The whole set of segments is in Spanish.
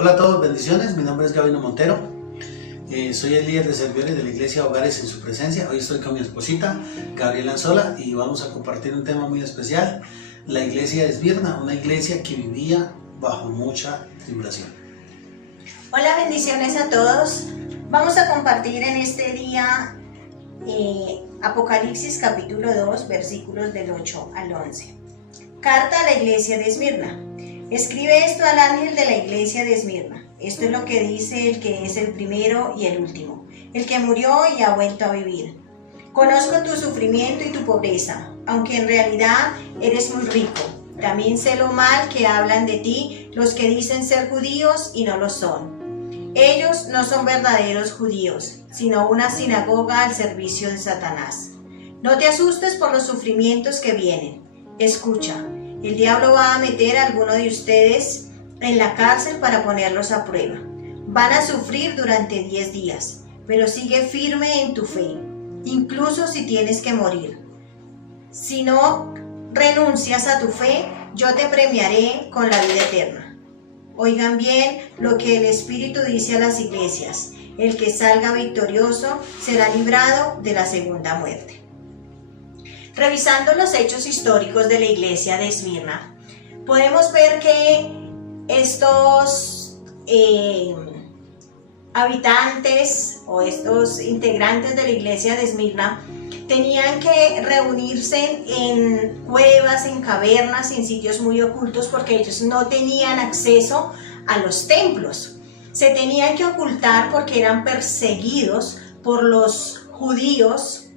Hola a todos, bendiciones. Mi nombre es Gabino Montero. Soy el líder de servidores de la Iglesia Hogares en su presencia. Hoy estoy con mi esposita, Gabriela Anzola, y vamos a compartir un tema muy especial. La iglesia de Esmirna, una iglesia que vivía bajo mucha tribulación. Hola, bendiciones a todos. Vamos a compartir en este día Apocalipsis capítulo 2, versículos del 8 al 11. Carta a la iglesia de Esmirna. Escribe esto al ángel de la iglesia de Esmirna. Esto es lo que dice el que es el primero y el último, el que murió y ha vuelto a vivir. Conozco tu sufrimiento y tu pobreza, aunque en realidad eres muy rico. También sé lo mal que hablan de ti los que dicen ser judíos y no lo son. Ellos no son verdaderos judíos, sino una sinagoga al servicio de Satanás. No te asustes por los sufrimientos que vienen. Escucha, el diablo va a meter a alguno de ustedes en la cárcel para ponerlos a prueba. Van a sufrir durante 10 días, pero sigue firme en tu fe, incluso si tienes que morir. Si no renuncias a tu fe, yo te premiaré con la vida eterna. Oigan bien lo que el Espíritu dice a las iglesias. El que salga victorioso será librado de la segunda muerte. Revisando los hechos históricos de la iglesia de Esmirna, podemos ver que estos habitantes o estos integrantes de la iglesia de Esmirna tenían que reunirse en cuevas, en cavernas, en sitios muy ocultos, porque ellos no tenían acceso a los templos. Se tenían que ocultar porque eran perseguidos por los judíos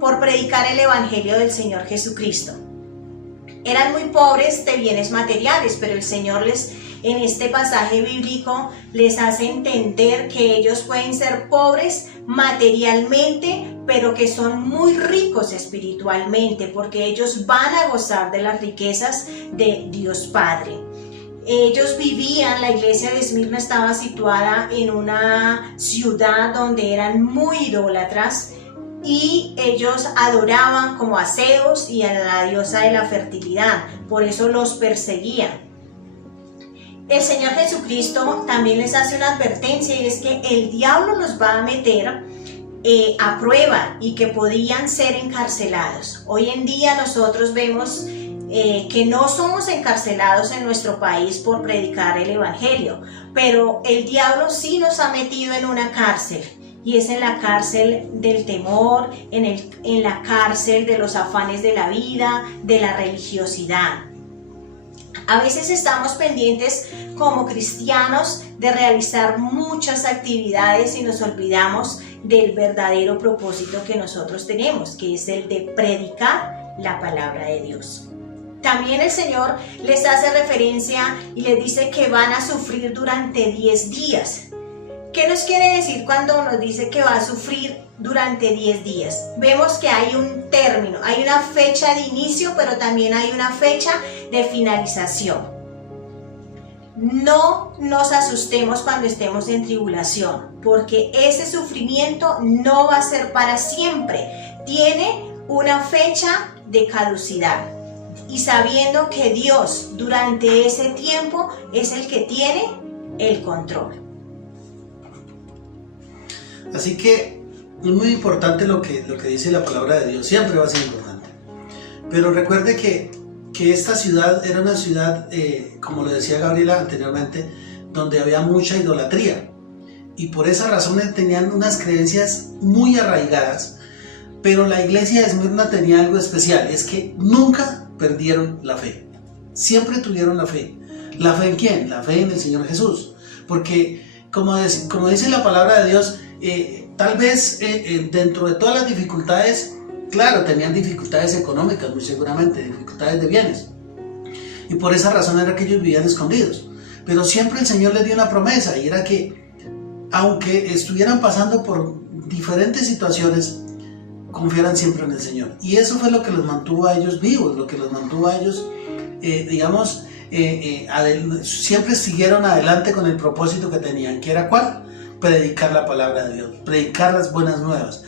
por predicar el evangelio del Señor Jesucristo. Eran muy pobres de bienes materiales, pero el Señor en este pasaje bíblico les hace entender que ellos pueden ser pobres materialmente, pero que son muy ricos espiritualmente, porque ellos van a gozar de las riquezas de Dios Padre. Ellos vivían, la iglesia de Esmirna estaba situada en una ciudad donde eran muy idólatras, y ellos adoraban como a Zeus y a la diosa de la fertilidad, por eso los perseguían. El Señor Jesucristo también les hace una advertencia, y es que el diablo los va a meter a prueba y que podían ser encarcelados. Hoy en día nosotros vemos que no somos encarcelados en nuestro país por predicar el evangelio, pero el diablo sí nos ha metido en una cárcel. Y es en la cárcel del temor, en la cárcel de los afanes de la vida, de la religiosidad. A veces estamos pendientes como cristianos de realizar muchas actividades y nos olvidamos del verdadero propósito que nosotros tenemos, que es el de predicar la palabra de Dios. También el Señor les hace referencia y les dice que van a sufrir durante 10 días. ¿Qué nos quiere decir cuando nos dice que va a sufrir durante 10 días? Vemos que hay un término, hay una fecha de inicio, pero también hay una fecha de finalización. No nos asustemos cuando estemos en tribulación, porque ese sufrimiento no va a ser para siempre. Tiene una fecha de caducidad. Y sabiendo que Dios durante ese tiempo es el que tiene el control. Así que es muy importante lo que dice la palabra de Dios, siempre va a ser importante. Pero recuerde que esta ciudad era una ciudad, como lo decía Gabriela anteriormente, donde había mucha idolatría. Y por esa razón tenían unas creencias muy arraigadas. Pero la iglesia de Esmirna tenía algo especial, es que nunca perdieron la fe. Siempre tuvieron la fe. ¿La fe en quién? La fe en el Señor Jesús. Porque como dice la palabra de Dios, tal vez dentro de todas las dificultades, claro, tenían dificultades económicas, muy seguramente, dificultades de bienes. Y por esa razón era que ellos vivían escondidos. Pero siempre el Señor les dio una promesa, y era que, aunque estuvieran pasando por diferentes situaciones, confiaran siempre en el Señor. Y eso fue lo que los mantuvo a ellos vivos, lo que los mantuvo a ellos, siempre siguieron adelante con el propósito que tenían, que era ¿cuál? Predicar la palabra de Dios, predicar las buenas nuevas.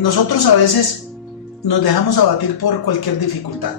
Nosotros a veces nos dejamos abatir por cualquier dificultad.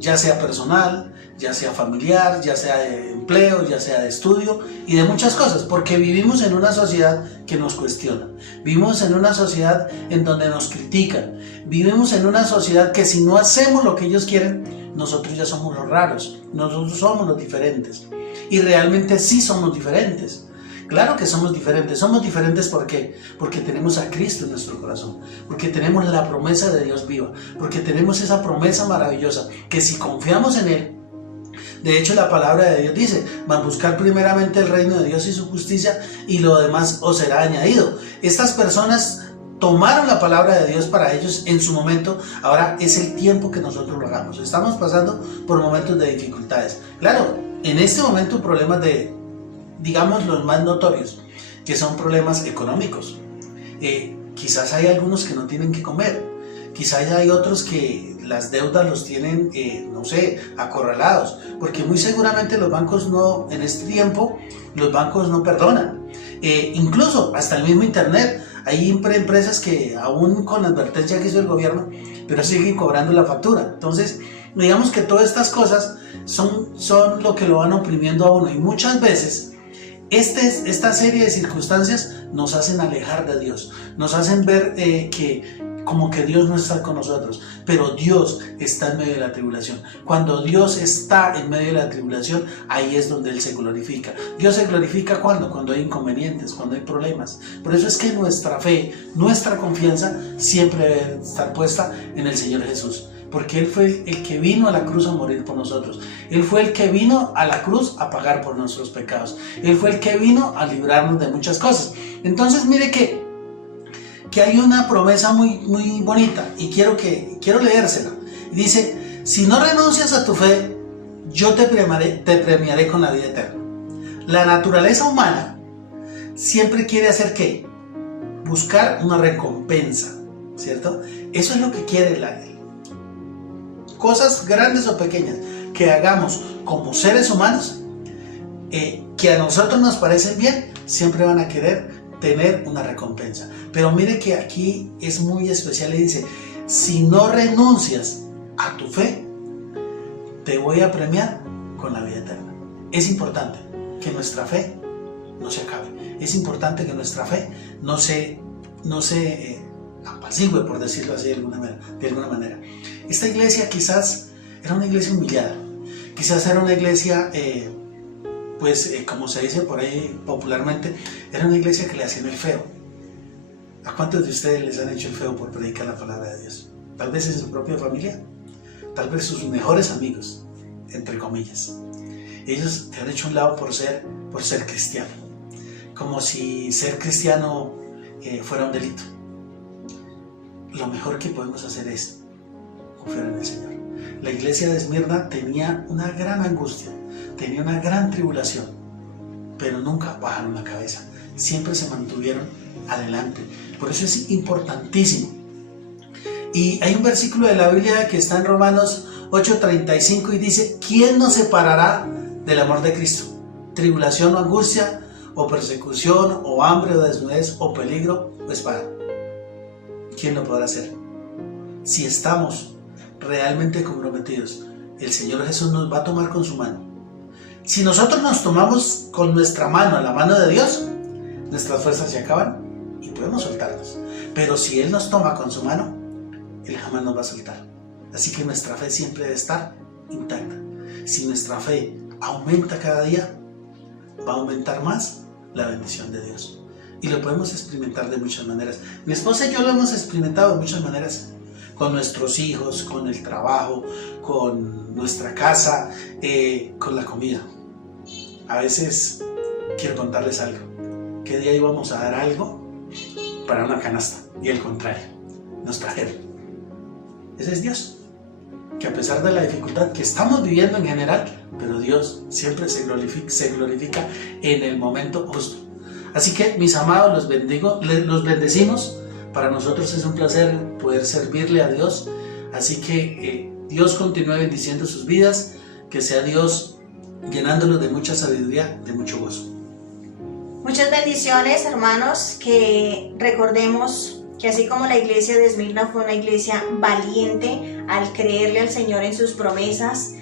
ya sea personal, ya sea familiar, ya sea de empleo, ya sea de estudio y de muchas cosas, porque vivimos en una sociedad que nos cuestiona, vivimos en una sociedad en donde nos critican, vivimos en una sociedad que si no hacemos lo que ellos quieren, nosotros ya somos los raros, nosotros somos los diferentes, y realmente sí somos diferentes. Claro que somos diferentes ¿por qué? Porque tenemos a Cristo en nuestro corazón, porque tenemos la promesa de Dios viva, porque tenemos esa promesa maravillosa, que si confiamos en Él, de hecho la palabra de Dios dice, van a buscar primeramente el reino de Dios y su justicia, y lo demás os será añadido. Estas personas tomaron la palabra de Dios para ellos en su momento, ahora es el tiempo que nosotros lo hagamos. Estamos pasando por momentos de dificultades. Claro, en este momento problemas digamos los más notorios, que son problemas económicos. Quizás hay algunos que no tienen que comer, quizás hay otros que las deudas los tienen, no sé, acorralados, porque muy seguramente los bancos no, en este tiempo, los bancos no perdonan. Incluso hasta el mismo internet, hay empresas que aún con la advertencia que hizo el gobierno, pero siguen cobrando la factura. Entonces, digamos que todas estas cosas son lo que lo van oprimiendo a uno, y muchas veces esta serie de circunstancias nos hacen alejar de Dios, nos hacen ver como que Dios no está con nosotros, pero Dios está en medio de la tribulación. Cuando Dios está en medio de la tribulación, ahí es donde Él se glorifica. Dios se glorifica cuando hay inconvenientes, cuando hay problemas. Por eso es que nuestra fe, nuestra confianza siempre debe estar puesta en el Señor Jesús, porque Él fue el que vino a la cruz a morir por nosotros. Él fue el que vino a la cruz a pagar por nuestros pecados. Él fue el que vino a librarnos de muchas cosas. Entonces mire que hay una promesa muy, muy bonita, y quiero leérsela. Dice, si no renuncias a tu fe, yo te premiaré con la vida eterna. La naturaleza humana siempre quiere hacer ¿qué? Buscar una recompensa, ¿cierto? Eso es lo que quiere cosas grandes o pequeñas que hagamos como seres humanos, que a nosotros nos parecen bien, siempre van a querer tener una recompensa. Pero mire que aquí es muy especial y dice, si no renuncias a tu fe, te voy a premiar con la vida eterna. Es importante que nuestra fe no se acabe, es importante que nuestra fe no se apacigüe, por decirlo así de alguna manera. Esta iglesia quizás era una iglesia humillada, quizás era una iglesia, como se dice por ahí popularmente, era una iglesia que le hacían el feo. ¿A cuántos de ustedes les han hecho el feo por predicar la palabra de Dios? Tal vez en su propia familia, tal vez sus mejores amigos, entre comillas. Ellos te han hecho un lado por ser cristiano, como si ser cristiano fuera un delito. Lo mejor que podemos hacer es confiar en el Señor. La iglesia de Esmirna tenía una gran angustia, tenía una gran tribulación, pero nunca bajaron la cabeza, siempre se mantuvieron adelante. Por eso es importantísimo. Y hay un versículo de la Biblia que está en Romanos 8:35 y dice, ¿quién nos separará del amor de Cristo? Tribulación o angustia, o persecución, o hambre, o desnudez, o peligro, o espada. ¿Quién lo podrá hacer? Si estamos realmente comprometidos, el Señor Jesús nos va a tomar con su mano. Si nosotros nos tomamos con nuestra mano a la mano de Dios, nuestras fuerzas se acaban y podemos soltarnos. Pero si Él nos toma con su mano, Él jamás nos va a soltar. Así que nuestra fe siempre debe estar intacta. Si nuestra fe aumenta cada día, va a aumentar más la bendición de Dios. Y lo podemos experimentar de muchas maneras. Mi esposa y yo lo hemos experimentado de muchas maneras. Con nuestros hijos, con el trabajo, con nuestra casa, con la comida. A veces quiero contarles algo. ¿Qué día íbamos a dar algo para una canasta? Y al contrario, nos trajeron. Ese es Dios. Que a pesar de la dificultad que estamos viviendo en general, pero Dios siempre se glorifica en el momento justo. Así que, mis amados, los bendigo, los bendecimos. Para nosotros es un placer poder servirle a Dios. Así que Dios continúe bendiciendo sus vidas. Que sea Dios llenándolos de mucha sabiduría, de mucho gozo. Muchas bendiciones, hermanos. Que recordemos que así como la iglesia de Esmirna fue una iglesia valiente al creerle al Señor en sus promesas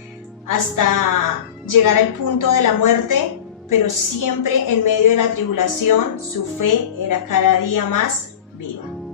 hasta llegar al punto de la muerte, pero siempre en medio de la tribulación su fe era cada día más viva.